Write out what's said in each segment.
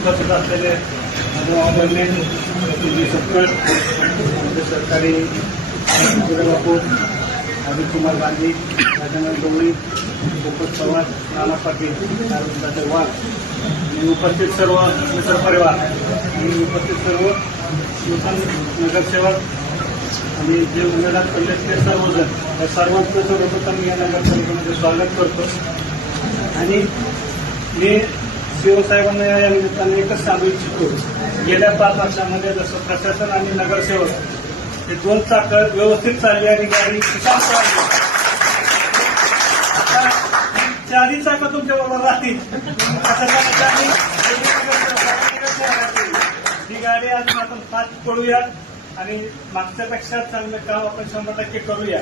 उपस्थित असलेले आदरणीय सत्तर सरकारी बापू अजित कुमार गांधी, राजेंद्र गवळी, गोपाल चव्हाण, नाना पाटील, दादा वाघ आणि उपस्थित सर्व मित्र परिवार आणि उपस्थित सर्व नगरसेवक आणि जे उमेदवार पडले ते सर्वजण या सर्वांचं सर्वप्रथम मी या नगरपालिकेमध्ये स्वागत करतो. आणि मी शिवसाहेबांना या निमित्ताने एकच सांगू इच्छितो, गेल्या 5 वर्षांमध्ये जसं प्रशासन आणि नगरसेवक हे 2 चाकं व्यवस्थित चालली आणि गाडी सुशांत चालली. आता 4 चाकं तुमच्या बरोबर राहतील. ही गाडी अजून आपण फास्ट पडूया आणि मागच्यापेक्षा चांगलं काम आपण 100% करूया.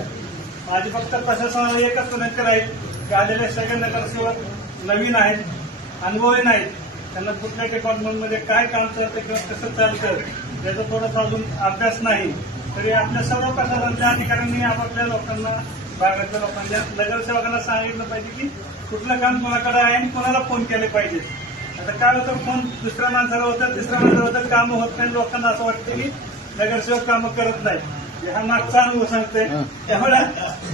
माझी फक्त प्रशासनाला एकच विनंती राहील की आलेले सगळे नगरसेवक नवीन आहेत, अनुभवी नाहीत, त्यांना कुठल्या डिपार्टमेंटमध्ये काय काम चालतं किंवा कसं चालतं त्याचा थोडासा अजून अभ्यास नाही. तरी आपल्या सर्व प्रशासनाच्या अधिकाऱ्यांनी आपापल्या लोकांना, भागातल्या लोकांच्या नगरसेवकांना सांगितलं पाहिजे की कुठलं काम कोणाकडे आहे आणि कोणाला फोन केले पाहिजे. आता काय होतं, फोन दुसऱ्या माणसाला होतं, तिसऱ्या माणसाला होतं, कामं होत नाही. लोकांना असं वाटतं की नगरसेवक कामं करत नाही. हा मागचा अनुभव सांगतोय. त्यामुळे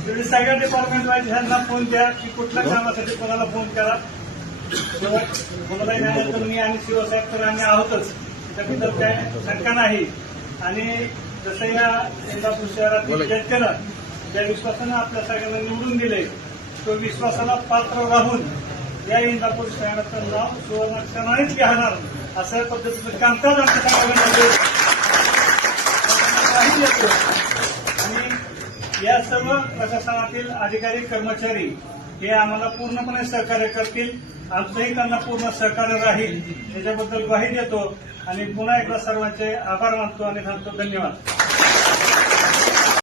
तुम्ही सगळ्या डिपार्टमेंट वाईज ह्यांना फोन द्या की कुठल्या कामासाठी कोणाला फोन करा. कोणालाही नाही तर मी आणि शिवसाहेब तर आम्ही आहोतच, त्याबद्दल काय शंका नाही. आणि जसं या इंदापूर शहरातील जनतेनं ज्या विश्वासानं आपल्या सगळ्यांना निवडून दिले, तो विश्वासाला पात्र राहून या इंदापूर शहराचं नाव सुवर्णाक्षरानेच घ्याणार अशा पद्धतीचं कामकाज आमच्या सगळ्यांना येतो. आणि या सर्व प्रशासनातील अधिकारी कर्मचारी हे आम्हाला पूर्णपणे सहकार्य करतील. आमचंही त्यांना पूर्ण सहकार्य राहील याच्याबद्दल ग्वाही देतो आणि पुन्हा एकदा सर्वांचे आभार मानतो आणि सांगतो धन्यवाद.